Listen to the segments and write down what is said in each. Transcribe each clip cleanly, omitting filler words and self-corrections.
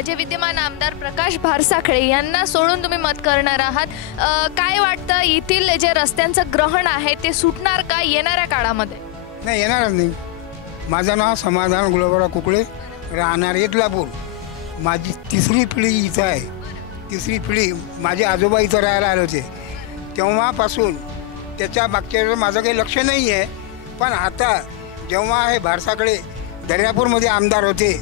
जे विद्यमान आमदार प्रकाश भारसाखळे यांना सोडून तुम्ही मत करणार आहात, काय वाटतं येथील जे रस्त्यांचं ग्रहण आहे ते सुटणार का येणाऱ्या काळामध्ये? नाही, येणारच नाही. माझं नाव समाधान गुलाबराव कुकडे, राहणार येदलापूर. माझी तिसरी पिढी इथं आहे. तिसरी पिढी. माझे आजोबा इथं राहायला आले होते तेव्हापासून. त्याच्या मागच्या वेळेस माझं काही लक्ष नाही आहे. पण आता जेव्हा हे भारसाकडे दर्यापूरमध्ये आमदार होते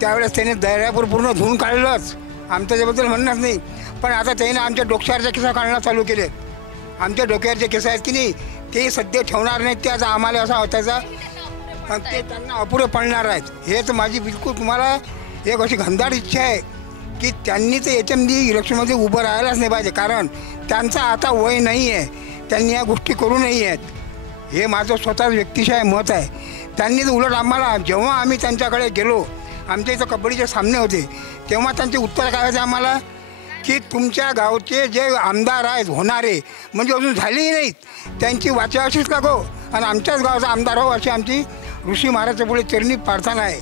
त्यावेळेस त्याने दर्यापूर पूर्ण धुवून काढलंच. आमचं त्याबद्दल म्हणणंच नाही. पण आता त्याने आमच्या डोक्यावरच्या केसा काढणं चालू केले. आमच्या डोक्यावरचे केस आहेत की नाही ते सध्या ठेवणार नाहीत. ते आता आम्हाला असा होताचा ते त्यांना अपुरे पडणार आहेत. हेच माझी बिलकुल तुम्हाला एक अशी घनदाट इच्छा आहे की त्यांनी तर याच्यामध्ये इलेक्शनमध्ये उभं राहायलाच नाही पाहिजे. कारण त्यांचं आता वय नाही आहे. त्यांनी या गोष्टी करू नाही आहेत. हे माझं स्वतःच व्यक्तिशः मत आहे. त्यांनी तर उलट आम्हाला जेव्हा आम्ही त्यांच्याकडे गेलो, आमच्या इथं कबड्डीचे सामने होते तेव्हा त्यांचे उत्तर काय होते आम्हाला की तुमच्या गावचे जे आमदार आहेत होणारे म्हणजे अजून झालेही नाहीत त्यांची वाचा अशीच का गो आणि आमच्याच गावाचा आमदार हो अशी आमची ऋषी महाराजच्या पुढे चरणी प्रार्थना आहे.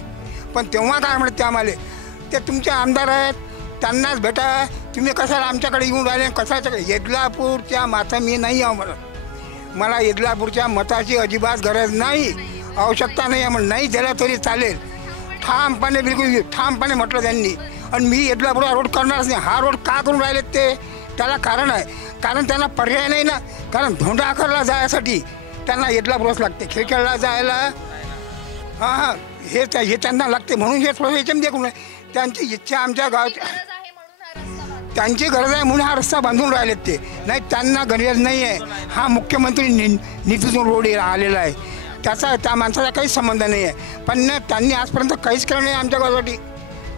पण तेव्हा काय म्हणत ते आम्हाला ते तुमचे आमदार आहेत त्यांनाच भेटा, तुम्ही कशाला आमच्याकडे येऊन राहिले कशाच्या येदलापूरच्या माथा मी नाही आहो. मला येदलापूरच्या मताची अजिबात गरज नाही, आवश्यकता नाही आहे. म्हणून नाही दिला तरी चालेल ठामपणे, बिलकुल ठामपणे म्हटलं त्यांनी. आणि मी येदलापूरला रोड करणारच नाही. हा रोड का करून राहिलेत ते त्याला कारण आहे. कारण त्यांना पर्याय नाही ना. कारण धोंडाखरला जायसाठी त्यांना येदलापूरच लागते. खेळखेळला जायला हां हे त्यांना लागते. म्हणून हे थोडं याच्यामध्ये देखून त्यांची इच्छा आमच्या गावाच्या त्यांची गरज आहे म्हणून हा रस्ता बांधून राहिलेत ते. नाही त्यांना गरज नाही आहे. हा मुख्यमंत्री निधीतून रोड आलेला आहे. त्या माणसाचा काहीच संबंध नाही आहे. पण त्यांनी आजपर्यंत काहीच केलं नाही आमच्या गावासाठी.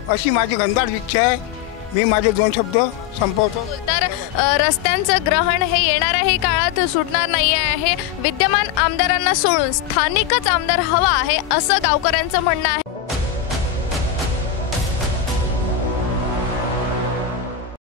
अशी माझी घनदाट इच्छा आहे. मी माझे 2 शब्द संपवतो. तर रस्त्यांचं ग्रहण हे येणाऱ्याही काळात सुटणार नाही आहे. विद्यमान आमदारांना सोडून स्थानिकच आमदार हवा आहे असं गावकऱ्यांचं म्हणणं आहे.